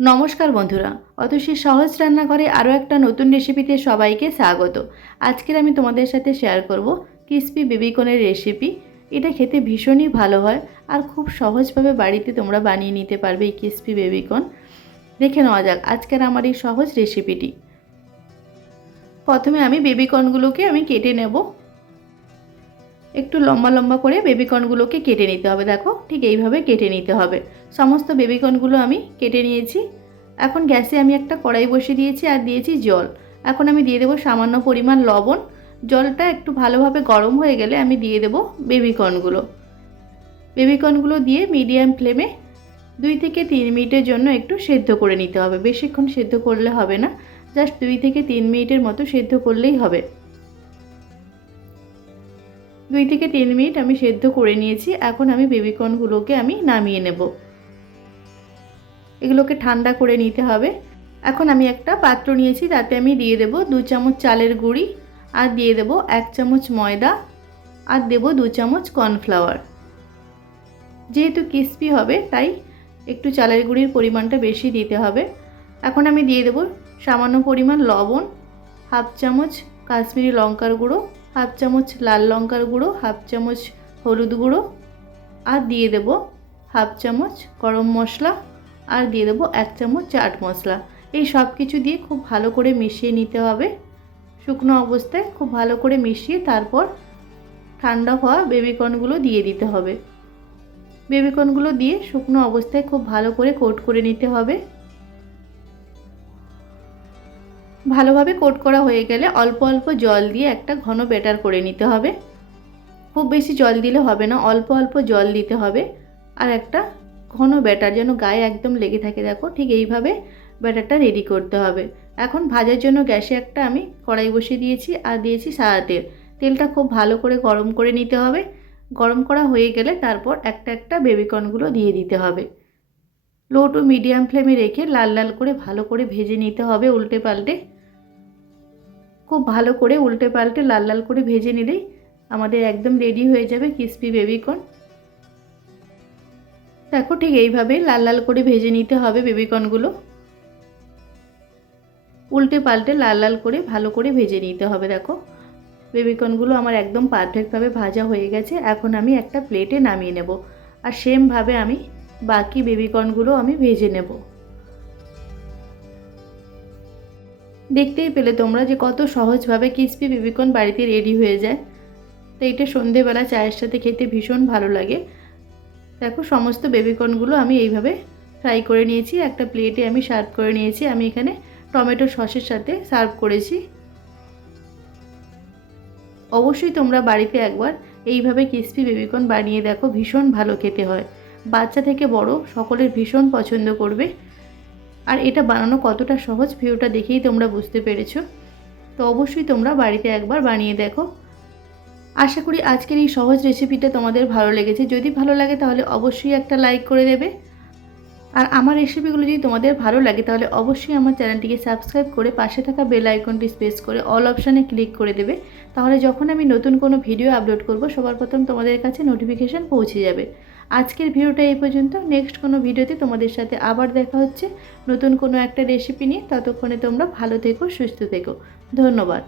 নমস্কার বন্ধুরা, অতসীর সহজ রান্নাঘরে আরও একটা নতুন রেসিপিতে সবাইকে স্বাগত। আজকের আমি তোমাদের সাথে শেয়ার করব ক্রিসপি বেবিকর্নের রেসিপি। এটা খেতে ভীষণই ভালো হয় আর খুব সহজভাবে বাড়িতে তোমরা বানিয়ে নিতে পারবে এই ক্রিসপি বেবিকর্ন। দেখে নেওয়া যাক আজকের আমার এই সহজ রেসিপিটি। প্রথমে আমি বেবিকর্নগুলোকে কেটে নেব। একটু লম্বা লম্বা করে বেবিকর্নগুলোকে কেটে নিতে হবে। দেখো ঠিক এইভাবে কেটে নিতে হবে। সমস্ত বেবিকর্নগুলো আমি কেটে নিয়েছি। এখন গ্যাসে আমি একটা কড়াই বসিয়ে দিয়েছি আর দিয়েছি জল। এখন আমি দিয়ে দেবো সামান্য পরিমাণ লবণ। জলটা একটু ভালোভাবে গরম হয়ে গেলে আমি দিয়ে দেবো বেবিকর্নগুলো দিয়ে মিডিয়াম ফ্লেমে 2 থেকে 3 মিনিটের জন্য একটু সেদ্ধ করে নিতে হবে। বেশিক্ষণ সেদ্ধ করলে হবে না, জাস্ট 2 থেকে 3 মিনিটের মতো সেদ্ধ করলেই হবে। 2 থেকে 3 মিনিট আমি সেদ্ধ করে নিয়েছি। এখন আমি বেবিকর্নগুলোকে নামিয়ে নেব। এগুলোকে ঠান্ডা করে নিতে হবে। এখন আমি একটা পাত্র নিয়েছি, তাতে আমি দিয়ে দেব 2 চামচ চালের গুঁড়ি, আর দিয়ে দেব 1 চামচ ময়দা, আর দেব 2 চামচ কর্নফ্লাওয়ার। যেহেতু ক্রিসপি হবে তাই একটু চালের গুঁড়ির পরিমাণটা বেশি দিতে হবে। এখন আমি দিয়ে দেব সামান্য পরিমাণ লবণ, 1/2 চামচ কাশ্মীরি লঙ্কার গুঁড়ো, 1/2 চামচ লাল লঙ্কার গুঁড়ো, 1/2 চামচ হলুদ গুঁড়ো, আর দিয়ে দেব 1/2 চামচ গরম মশলা, আর দিয়ে দেবো 1 চামচ চাট মশলা। এই সব কিছু দিয়ে খুব ভালো করে মিশিয়ে নিতে হবে। শুকনো অবস্থায় খুব ভালো করে মিশিয়ে তারপর ঠান্ডা হওয়া বেবিকর্নগুলো দিয়ে দিতে হবে। বেবিকর্নগুলো দিয়ে শুকনো অবস্থায় খুব ভালো করে কোট করে নিতে হবে। ভালোভাবে কোট করা হয়ে গেলে অল্প অল্প জল দিয়ে একটা ঘন ব্যাটার করে নিতে হবে। খুব বেশি জল দিলে হবে না, অল্প অল্প জল দিতে হবে। আর একটা ঘন ব্যাটার যেন গায়ে একদম লেগে থাকে, দেখো ঠিক এইভাবে ব্যাটারটা রেডি করতে হবে। এখন ভাজার জন্য গ্যাসে একটা আমি কড়াই বসিয়ে দিয়েছি আর দিয়েছি সাদা তেল। তেলটা খুব ভালো করে গরম করে নিতে হবে। গরম করা হয়ে গেলে তারপর একটা একটা বেবিকর্নগুলো দিয়ে দিতে হবে। লো টু মিডিয়াম ফ্লেমে রেখে লাল লাল করে ভালো করে ভেজে নিতে হবে উল্টে পাল্টে। খুব ভালো করে উল্টে পাল্টে লাল লাল করে ভেজে নিলেই আমাদের একদম রেডি হয়ে যাবে ক্রিসপি বেবিকর্ন। দেখো ঠিক এইভাবে লাল লাল করে ভেজে নিতে হবে বেবিকর্নগুলো। উল্টে পাল্টে লাল লাল করে ভালো করে ভেজে নিতে হবে। দেখো বেবিকর্নগুলো আমার একদম পারফেক্টভাবে ভাজা হয়ে গেছে। এখন আমি একটা প্লেটে নামিয়ে নেব, আর সেমভাবে আমি বাকি বেবিকর্নগুলো ভেজে নেব। দেখতেই পেলে তোমরা যে কত সহজভাবে ক্রিসপি বেবিকর্ন বাড়িতে রেডি হয়ে যায়। তো এটা সন্ধেবেলা চায়ের সাথে খেতে ভীষণ ভালো লাগে। দেখো সমস্ত বেবিকর্নগুলো আমি এইভাবে ফ্রাই করে নিয়েছি। একটা প্লেটে আমি সার্ভ করে নিয়েছি। আমি এখানে টমেটো সসের সাথে সার্ভ করেছি। অবশ্যই তোমরা বাড়িতে একবার এইভাবে ক্রিসপি বেবিকর্ন বানিয়ে দেখো, ভীষণ ভালো খেতে হয়। বাচ্চা থেকে বড় সকলের ভীষণ পছন্দ করবে। আর এটা বানানো কতটা সহজ ভিডিওটা দেখেই তোমরা বুঝতে পেরেছো। তো অবশ্যই তোমরা বাড়িতে একবার বানিয়ে দেখো। আশা করি আজকের এই সহজ রেসিপিটা তোমাদের ভালো লেগেছে। যদি ভালো লাগে তাহলে অবশ্যই একটা লাইক করে দেবে। আর আমার রেসিপিগুলো যদি তোমাদের ভালো লাগে তাহলে অবশ্যই আমার চ্যানেলটিকে সাবস্ক্রাইব করে পাশে থাকা বেল আইকনটি প্রেস করে অল অপশানে ক্লিক করে দেবে। তাহলে যখন আমি নতুন কোনো ভিডিও আপলোড করব সবার প্রথম তোমাদের কাছে নোটিফিকেশান পৌঁছে যাবে। আজকের ভিডিওটা এই পর্যন্ত। নেক্সট কোনো ভিডিওতে তোমাদের সাথে আবার দেখা হচ্ছে নতুন কোনো একটা রেসিপি নিয়ে। ততক্ষণে তোমরা ভালো থেকো, সুস্থ থেকো। ধন্যবাদ।